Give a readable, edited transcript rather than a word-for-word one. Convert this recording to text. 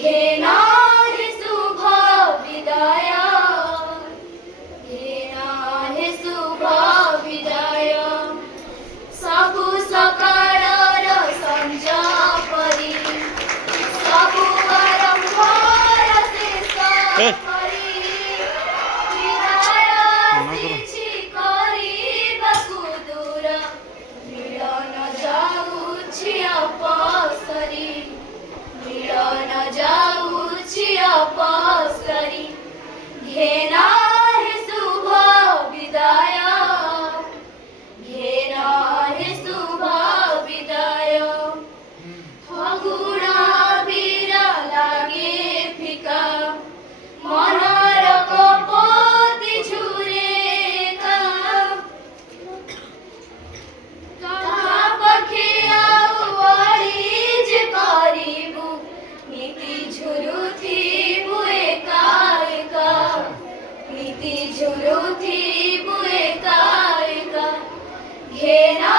घेना हे शुभ विदाय, घेना हे शुभ विदाय, सबु सकाळर संज परी, सबु आरंभर शेष परी, विदाय କିଛି କରିବାକୁ ଦୂର, ମିଳନ ଯାଉଛି ଅପସରି, ମିଳନ ଯାଉଛି ଅପସରି, ଘେନା ହେ ଶୁଭ ବିଦାୟ, ଘେନା ହେ ଶୁଭ ବିଦାୟ, ଫଗୁଣ ବୀର ଲାଗେ ଫିକା, ମନର କପୋତି ଝୁରେକା, କାହା ପାଖେ ଆଉ ଅଳିଜ କରିବୁ, ନୀତି ଝୁରୁଥିବୁ ଏକା ଏକା, ନୀତି ଝୁରୁଥିବୁ ଏକା ଏକା, ଘେନା